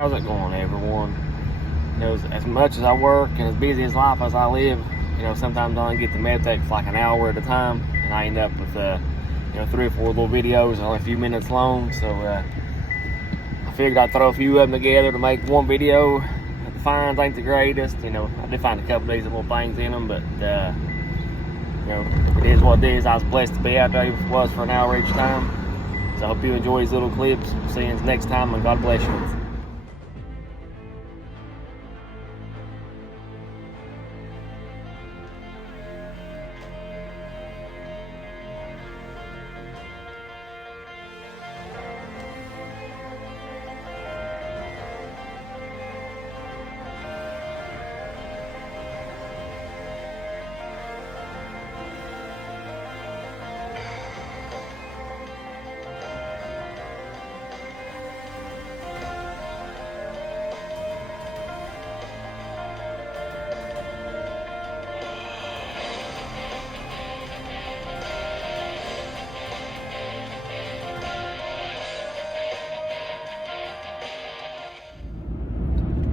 How's it going, everyone? As much as I work and as busy as life as I live, sometimes I only get to meditate for like an hour at a time, and I end up with 3 or 4 little videos only a few minutes long. So I figured I'd throw a few of them together to make one video. The finds ain't the greatest, I did find a couple of these little things in them, but it is what it is. I was blessed to be out there, even if it was for an hour each time. So I hope you enjoy these little clips. See you next time, and God bless you.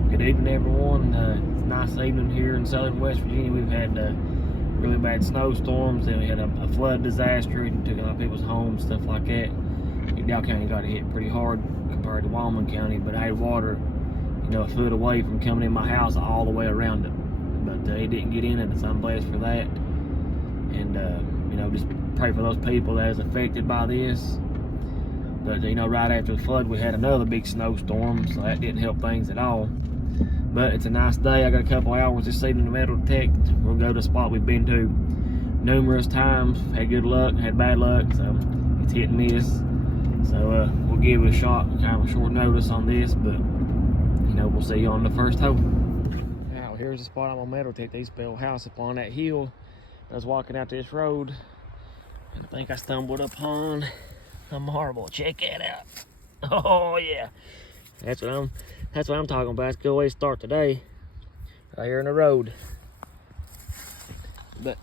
Good evening, everyone. It's a nice evening here in southern West Virginia. We've had really bad snowstorms, and we had a flood disaster and took a lot of people's homes, stuff like that. Dow County got hit pretty hard compared to Walman County, but I had water, a foot away from coming in my house all the way around it. But it didn't get in it, so I'm blessed for that. And just pray for those people that is affected by this. But right after the flood, we had another big snowstorm, so that didn't help things at all. But it's a nice day. I got a couple hours this evening to metal detect. We'll go to a spot we've been to numerous times. Had good luck, had bad luck, so it's hit and miss. So we'll give it a shot, kind of a short notice on this, but we'll see you on the first hole. Now here's the spot I'm gonna metal detect. They used to build a house up on that hill. I was walking out this road, and I think I stumbled upon a marble. Check that out. Oh yeah, that's what I'm talking about. It's a good way to start today, right here in the road. But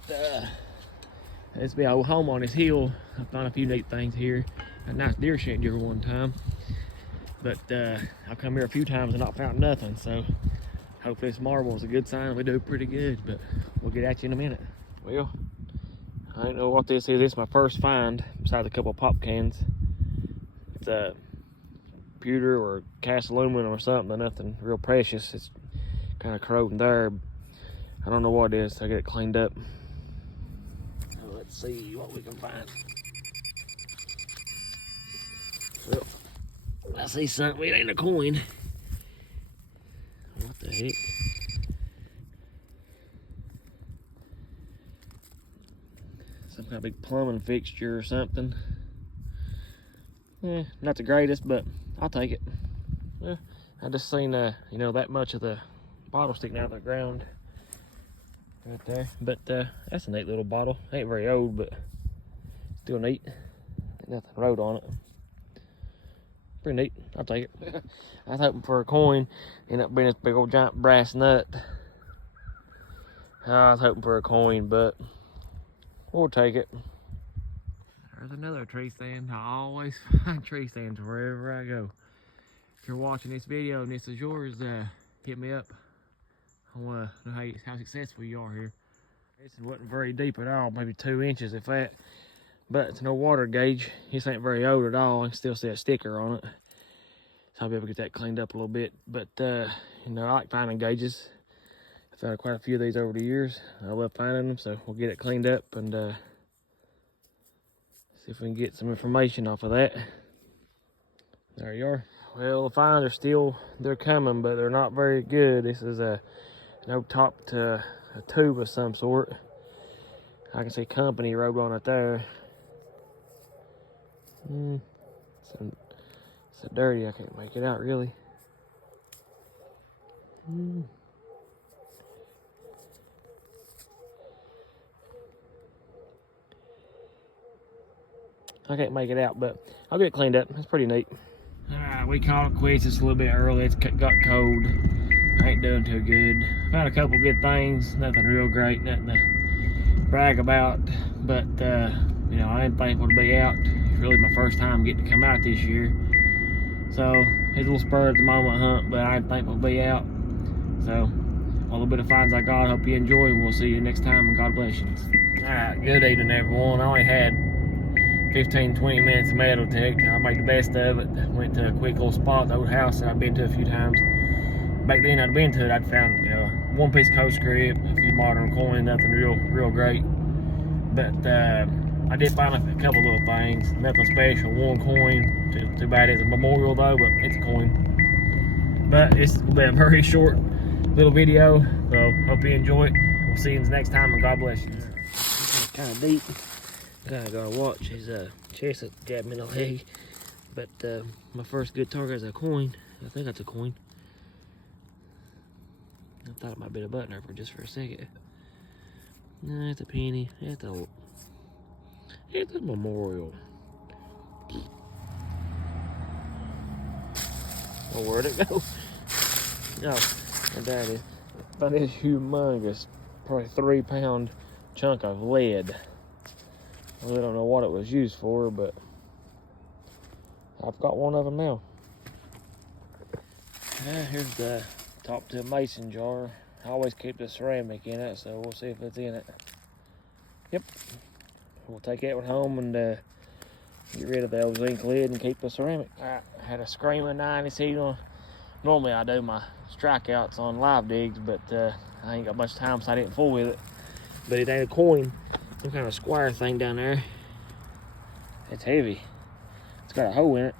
it's been a home on this hill. I found a few neat things here. A nice deer shed here one time, but I've come here a few times and not found nothing. So hopefully this marble is a good sign. We do pretty good, but we'll get at you in a minute. Well, I don't know what this is. This is my first find, besides a couple of pop cans. It's a pewter or cast aluminum or something, but nothing real precious. It's kind of corroding there. I don't know what it is. I get it cleaned up. So let's see what we can find. Well, I see something. It ain't a coin. What the heck? Some kind of big plumbing fixture or something. Not the greatest, but I'll take it. I just seen that much of the bottle sticking out of the ground right there. But that's a neat little bottle. Ain't very old, but still neat. Ain't nothing wrote on it. Pretty neat. I'll take it. I was hoping for a coin. Ended up being this big old giant brass nut. I was hoping for a coin, but we'll take it. There's another tree stand. I always find tree stands wherever I go. If you're watching this video and this is yours, hit me up. I want to know how successful you are here. This wasn't very deep at all, maybe 2 inches if that. But it's no water gauge. This ain't very old at all. I can still see a sticker on it. So I'll be able to get that cleaned up a little bit. But I like finding gauges. I've found quite a few of these over the years. I love finding them, so we'll get it cleaned up and see if we can get some information off of that. There you are. Well, the finds are they're coming, but they're not very good. This is a top to a tube of some sort. I can see company wrote on it there. So dirty, I can't make it out really. I can't make it out, but I'll get it cleaned up. It's pretty neat. We called it quits. It's a little bit early. It's got cold. I ain't doing too good. Found a couple good things. Nothing real great. Nothing to brag about. But I am thankful to be out. It's really my first time getting to come out this year. So He's a little spur at the moment hunt, but I think we'll be out. So, a little bit of finds I got. Hope you enjoy. We'll see you next time, and God bless you. Alright, good evening, everyone. I only had 15-20 minutes of metal detect. I made the best of it. Went to a quick little spot, the old house that I've been to a few times. Back then I'd been to it, I'd found one piece coast grip, a few modern coins, nothing real great. But I did find a couple little things, nothing special. One coin, too bad it's a memorial though, but it's a coin. But it's been a very short little video, so hope you enjoy it. We'll see you next time, and God bless you. It's kind of deep. Kind of gotta watch his chest that jabbed me in the leg. But my first good target is a coin. I think that's a coin. I thought it might be a button for just for a second. No, it's a penny. It's a memorial. Oh, where'd it go? No, and that is. But this humongous, probably 3-pound chunk of lead. I really don't know what it was used for, but I've got one of them now. Here's the top to a mason jar. I always keep the ceramic in it, so we'll see if it's in it. Yep. We'll take that one home and get rid of the old zinc lid and keep the ceramic. I had a Screamer 90. Normally I do my strikeouts on live digs, but I ain't got much time, so I didn't fool with it. But it ain't a coin. Some kind of square thing down there. It's heavy. It's got a hole in it.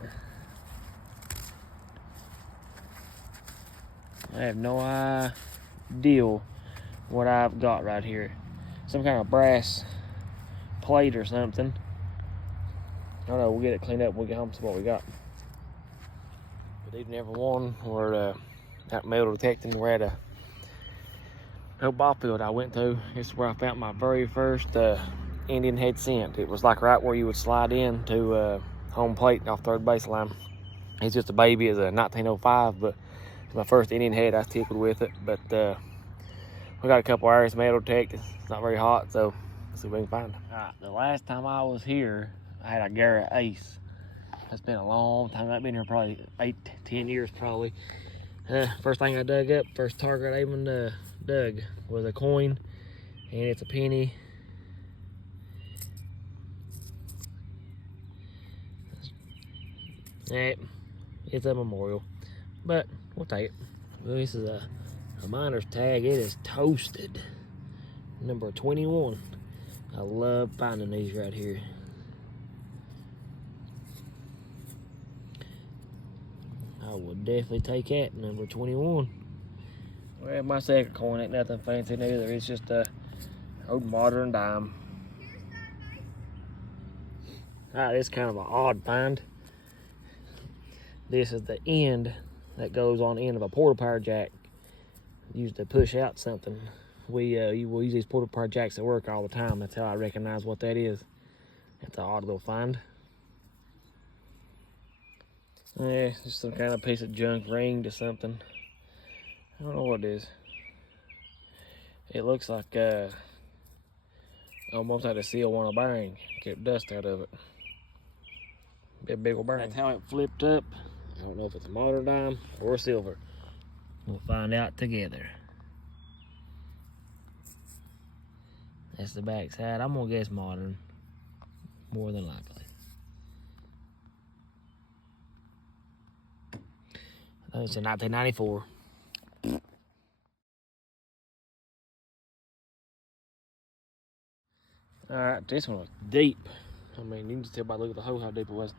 I have no idea what I've got right here. Some kind of brass plate or something. I don't know, we'll get it cleaned up when we get home, see what we got. Good evening, everyone. We're out metal detecting. We're at a old ball field I went to. This is where I found my very first Indian head scent. It was like right where you would slide in to home plate off third baseline. It's just a baby. It's a 1905, but it's my first Indian head. I tickled with it, but we got a couple hours metal detect. It's not very hot, so let's see what we can find. The last time I was here, I had a Garrett Ace. It's been a long time. I've been here probably 8-10 years probably. First thing I dug up, first target I even dug was a coin, and it's a penny. Yeah, it's a memorial, but we'll take it. Well, this is a miner's tag. It is toasted, number 21. I love finding these right here. I would definitely take that, number 21. Well, my second coin ain't nothing fancy neither. It's just a old modern dime. Alright, it's kind of an odd find. This is the end that goes on the end of a porta power jack, used to push out something. We'll use these porta power jacks at work all the time. That's how I recognize what that is. That's an odd little find. Yeah, just some kind of piece of junk ring to something. I don't know what it is. It looks like almost like a seal on a bearing. Kept dust out of it. Be a big old bearing. That's how it flipped up. I don't know if it's a modern dime or silver. We'll find out together. That's the back side. I'm gonna guess modern, more than likely. I think it's a 1994. Alright, this one was deep. I mean, you can just tell by looking at the hole how deep it was.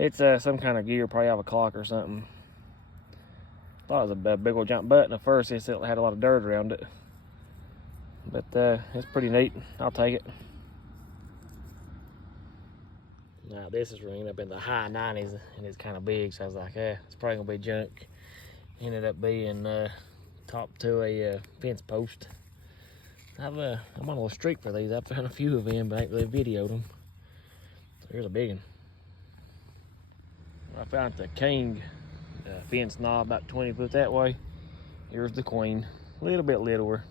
It's some kind of gear, probably out of a clock or something. Thought it was a big old giant button at first. It had a lot of dirt around it. But it's pretty neat. I'll take it. Now this is ringing up in the high 90s and it's kind of big, so I was like, it's probably gonna be junk. Ended up being topped to a fence post. I'm on a little streak for these. I've found a few of them, but I ain't really videoed them. So here's a big one. I found the king fence knob about 20 foot that way. Here's the queen, a little bit littler.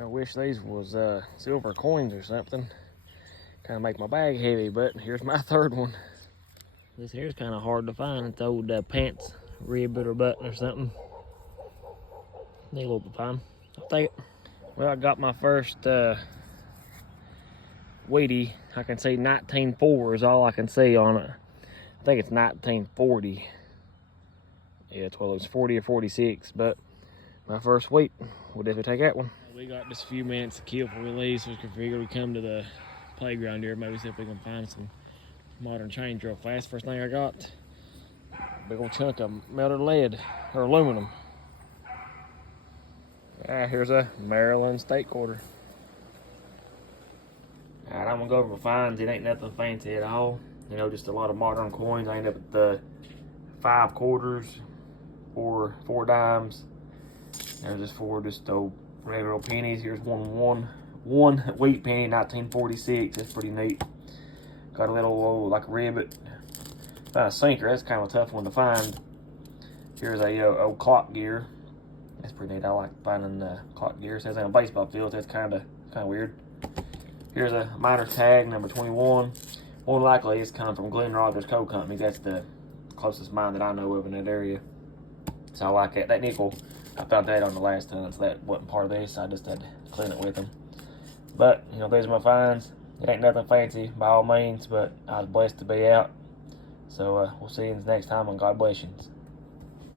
I wish these was silver coins or something. Kind of make my bag heavy, but here's my third one. This here's kind of hard to find. It's old pants ribbon or button or something. Need a little bit of time. I'll take it. Well, I got my first Wheatie. I can see 19.4 is all I can see on it. I think it's 1940. Yeah, it's, well, it's 40 or 46, but my first wheat. We'll definitely take that one. We got just a few minutes to kill before we leave, so we can figure we come to the playground here. Maybe see if we can find some modern chains real fast. First thing I got, big old chunk of melted lead or aluminum. Here's a Maryland state quarter. Alright, I'm gonna go over my finds. It ain't nothing fancy at all. You know, just a lot of modern coins. I end up with the 5 quarters, 4 dimes. There's just 4 just old regular old pennies. Here's one wheat penny, 1946. That's pretty neat. Got a little old like ribbit. Found a sinker. That's kind of a tough one to find. Here's a old clock gear. That's pretty neat. I like finding clock gear. It says in a baseball field. That's kind of weird. Here's a miner's tag, number 21. More than likely, it's coming from Glenn Rogers Coal Company. That's the closest mine that I know of in that area. So I like that. That nickel, I found that on the last ton, so that wasn't part of this. I just had to clean it with them. But, you know, these are my finds. It ain't nothing fancy by all means, but I was blessed to be out. So we'll see you next time on God Bless You.